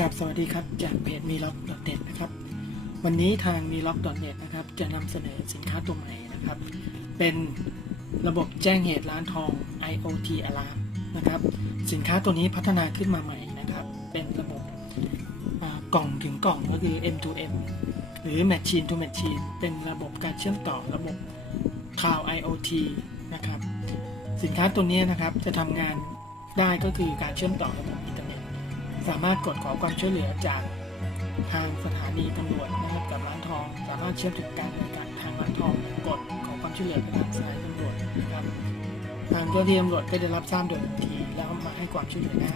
กับสวัสดีครับจากเพจมีล็อกเน็ตนะครับ วันนี้ทางมีล็อกเน็ตนะครับ จะนำเสนอสินค้าตัวใหม่นะครับ เป็นระบบแจ้งเหตุร้านทอง IoT Alarm นะครับ สินค้าตัวนี้พัฒนาขึ้นมาใหม่นะครับ เป็นระบบกล่องถึงกล่องก็คือ M2M หรือ Machine to Machine เป็นระบบการเชื่อมต่อระบบ Cloud IoT นะครับ สินค้าตัวนี้นะครับจะทำงานได้ก็คือการเชื่อมต่อระบบอินเทอร์เน็ต สามารถกดขอความช่วยเหลือจากทางสถานีตำรวจนะครับกับร้านทอง สามารถเชื่อมถึงการบริการทางร้านทองกดขอความช่วยเหลือไปทางสายตำรวจนะครับทางเจ้าหน้าที่ตำรวจก็จะรับทราบโดยทันทีแล้วมาให้ความช่วยเหลือได้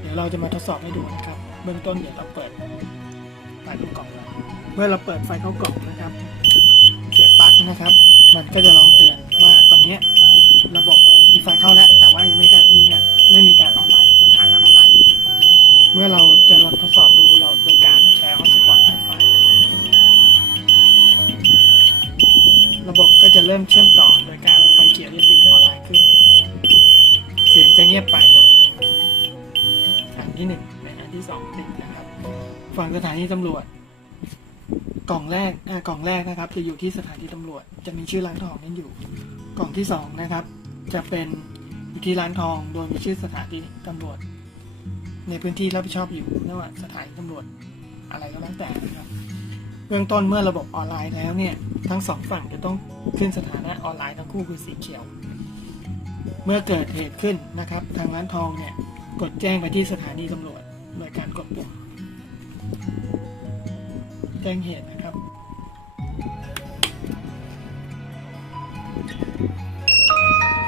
เดี๋ยวเราจะมาทดสอบให้ดูนะครับ เบื้องต้นเดี๋ยวเราเปิดไฟเข้ากล่องเมื่อเราเปิดไฟเข้ากล่องนะครับเสียบปลั๊กนะครับ มันก็จะร้องเตือนว่าตอนนี้ระบบมีไฟเข้าแล้วแต่ว่า เริ่มเชื่อมต่อโดยการไฟเขียวจะติดออนไลน์ขึ้น เสียงจะเงียบไปอันที่หนึ่งเป็นอันที่สองติดนะครับ ฝั่งสถานีตำรวจ กล่องแรกอ่ากล่องแรกนะครับ จะอยู่ที่สถานีตำรวจ จะมีชื่อร้านทองนั้นอยู่ กล่องที่สองนะครับ จะเป็นอยู่ที่ร้านทอง โดยมีชื่อสถานีตำรวจ ในพื้นที่รับผิดชอบอยู่ไม่ว่าสถานีตำรวจ อะไรก็แล้วแต่นะครับ เบื้องต้นเมื่อระบบออนไลน์แล้วเนี่ยทั้งสองฝั่งจะต้องขึ้นสถานะออนไลน์ทั้งคู่คือสีเขียว เมื่อเกิดเหตุขึ้นนะครับ ทางร้านทองเนี่ยกดแจ้งไปที่สถานีตำรวจโดยการกดปุ่มแจ้งเหตุนะครับ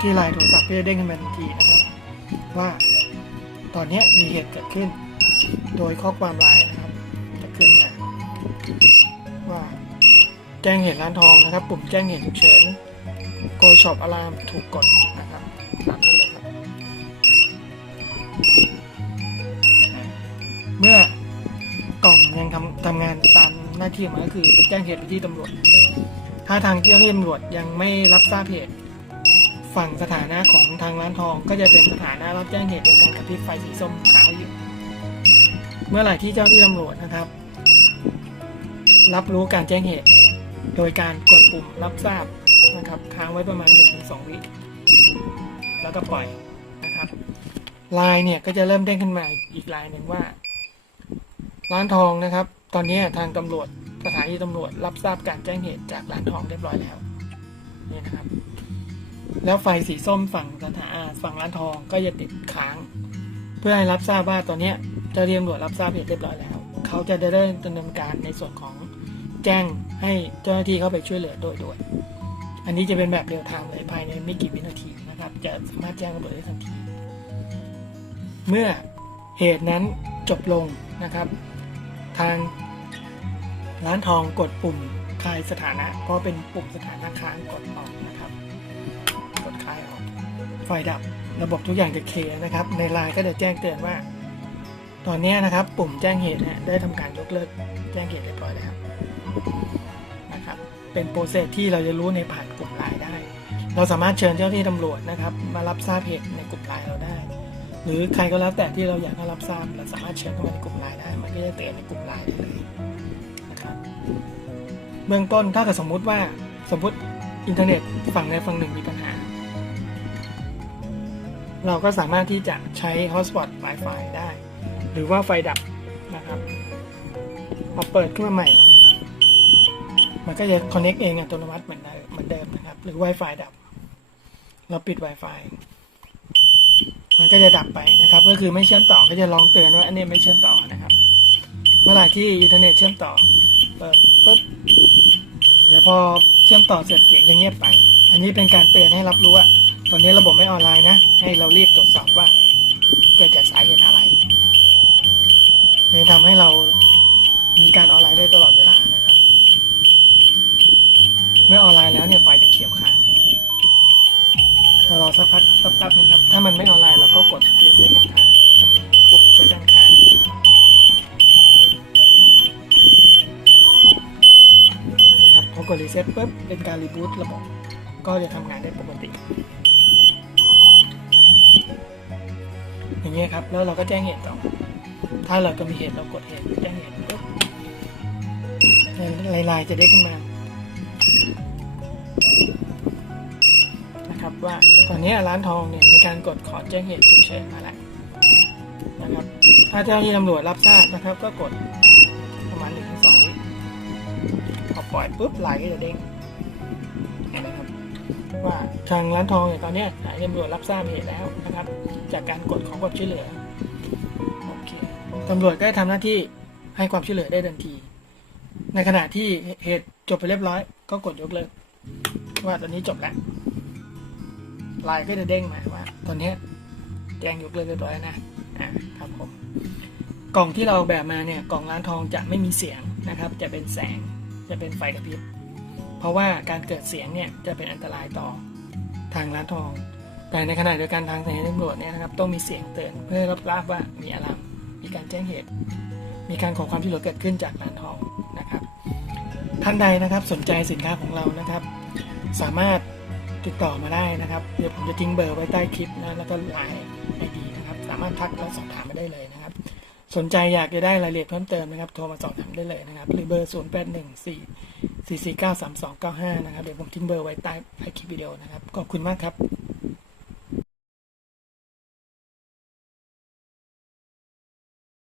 ที่ไลน์โทรศัพท์ก็จะเด้งขึ้นมาทันทีนะครับ ว่าตอนนี้มีเหตุเกิดขึ้น โดยข้อความไลน์นะครับจะขึ้นมา ว่า แจ้งเหตุร้านทองนะครับ ปุ่มแจ้งเหตุฉุกเฉินโกช็อปอะลามถูกกดนะครับตามนี้เลยครับ เมื่อกล่องยังทำทำงานตามหน้าที่มันก็คือแจ้งเหตุไปที่ตำรวจ ถ้าทางเจ้าหน้าที่ตำรวจยังไม่รับทราบเหตุฝั่งสถานะของทางร้านทองก็จะเป็นสถานะรับแจ้งเหตุโดยการกระพริบไฟสีส้มขาวอยู่ เมื่อไหร่ที่เจ้าหน้าที่ตำรวจนะครับ รับรู้การแจ้งเหตุ โดยการกดปุ่มรับทราบนะครับค้างไว้ประมาณ 1-2 วิแล้วก็ปล่อยนะครับลน์เนี่ยก็จะเริ่มเด้งขึ้นมาอีกลน์หนึ่งว่า ร้านทองนะครับ ตอนนี้ทางตำรวจสถานีตำรวจรับทราบการแจ้งเหตุจากร้านทองเรียบร้อยแล้วนี่นะครับ แล้วไฟสีส้มฝั่งสถาอ่าฝั่งร้านทองก็จะติดค้าง เพื่อให้รับทราบว่าตอนนี้เจ้าหน้าที่ตำรวจรับทราบเหตุเรียบร้อยแล้ว เขาจะได้เริ่มดำเนินการในส่วนของ แจ้งให้เจ้าหน้าที่เข้าไปช่วยเหลือโดยด่วนอันนี้จะเป็นแบบเรียลไทม์เลยภายในไม่กี่วินาทีนะครับ จะสามารถแจ้งตำรวจได้ทันที เมื่อเหตุนั้นจบลงนะครับ ทางร้านทองกดปุ่มคลายสถานะ เพราะเป็นปุ่มสถานะค้างกดออกนะครับ กดคลายออก ไฟดับระบบทุกอย่างจะเคลียร์นะครับ ในไลน์ก็จะแจ้งเตือนว่า ตอนนี้นะครับ ปุ่มแจ้งเหตุได้ทำการยกเลิกแจ้งเหตุเรียบร้อยแล้ว นะครับเป็นโปรเซสที่เราจะรู้ในผ่านกลุ่มไลน์ได้ เราสามารถเชิญเจ้าหน้าที่ตำรวจนะครับ มารับทราบเหตุในกลุ่มไลน์เราได้ หรือใครก็แล้วแต่ที่เราอยากให้รับทราบเราสามารถเชิญเข้ามาในกลุ่มไลน์ได้ มันก็จะเตือนในกลุ่มไลน์ได้เลยนะครับเบื้องต้นถ้าเกิดสมมุติว่าสมมติอินเทอร์เน็ตฝั่งใดฝั่งหนึ่งมีปัญหา เราก็สามารถที่จะใช้ Hotspot Wi-Fi ได้ หรือว่าไฟดับนะครับพอเปิดขึ้นมาใหม่ มันก็จะ connect เองอัตโนมัติเหมือนเดิมเหมือนเดิมนะครับ หรือ Wi-Fi ดับ เราปิด Wi-Fi มันก็จะดับไปนะครับ ก็คือไม่เชื่อมต่อก็จะร้องเตือนว่าอันนี้ไม่เชื่อมต่อนะครับ เมื่อไหร่ที่อินเทอร์เน็ตเชื่อมต่อเปิดปุ๊บเดี๋ยวพอเชื่อมต่อเสร็จเสียงจะเงียบไป อันนี้เป็นการเตือนให้รับรู้ว่าตอนนี้ระบบไม่ออนไลน์นะ ให้เรารีบตรวจสอบว่า เกิดจากสาเหตุอะไรนี่ทำให้เรามีการออนไลน์ได้ตลอดเวลา ไลน์แล้วเนี่ยไฟจะเขียวค้างเรารอสักพักแป๊บๆนึงครับ ถ้ามันไม่ออนไลน์เราก็กดรีเซ็ตด้านข้างปุ่มรีเซ็ตด้านข้างนะครับพอกดรีเซ็ตปุ๊บเป็นการรีบูตระบบก็จะทำงานได้ปกติ อย่างเงี้ยครับ แล้วเราก็แจ้งเหตุต่อ ถ้าเราก็มีเหตุเรากดเหตุแจ้งเหตุปุ๊บลายลายจะได้ขึ้นมา นะครับว่าตอนนี้ร้านทองเนี่ยมีการกดขอแจ้งเหตุฉุกเฉินมาแล้วนะครับถ้าเจ้าหน้าที่ตำรวจรับทราบนะครับ ก็กดประมาณหนึ่งถึงสองวิพอปล่อยปุ๊บลายก็จะเด้งนไหมครับว่าทางร้านทองเนี่ยตอนนี้สายตำรวจรับทราบเหตุแล้วนะครับ จากการกดของความช่วยเหลือโอเคตำรวจก็ได้ทำหน้าที่ให้ความช่วยเหลือได้ทันที ในขณะที่เหตุจบไปเรียบร้อย ก็กดยกเลิกว่าตอนนี้จบแล้ว ไลน์ก็จะเด้งมาว่าตอนนี้แจ้งยกเลิกเรียบร้อยแล้วนะอ่าครับผมกล่องที่เราแบบมาเนี่ยกล่องร้านทองจะไม่มีเสียงนะครับ จะเป็นแสงจะเป็นไฟกระพริบเพราะว่าการเกิดเสียงเนี่ยจะเป็นอันตรายต่อทางร้านทอง แต่ในขณะเดียวกันทางสถานีตำรวจเนี่ยนะครับต้องมีเสียงเตือนเพื่อรับทราบว่ามีอะไรามมีการแจ้งเหตุ มีการขอความช่วยเหลือเกิดขึ้นจากร้านทองนะครับ ท่านใดนะครับสนใจสินค้าของเรานะครับ สามารถ ติดต่อมาได้นะครับ เดี๋ยวผมจะทิ้งเบอร์ไว้ใต้คลิปนะแล้วก็ไลน์ไอดีนะครับ สามารถทักและสอบถามมาได้เลยนะครับ สนใจอยากจะได้รายละเอียดเพิ่มเติมนะครับ โทรมาสอบถามได้เลยนะครับหรือเบอร์ 0 8 1 4 4 4 9 3 2 9 5 นะครับ เดี๋ยวผมทิ้งเบอร์ไว้ใต้ใต้คลิปวิดีโอนะครับ ขอบคุณมากครับ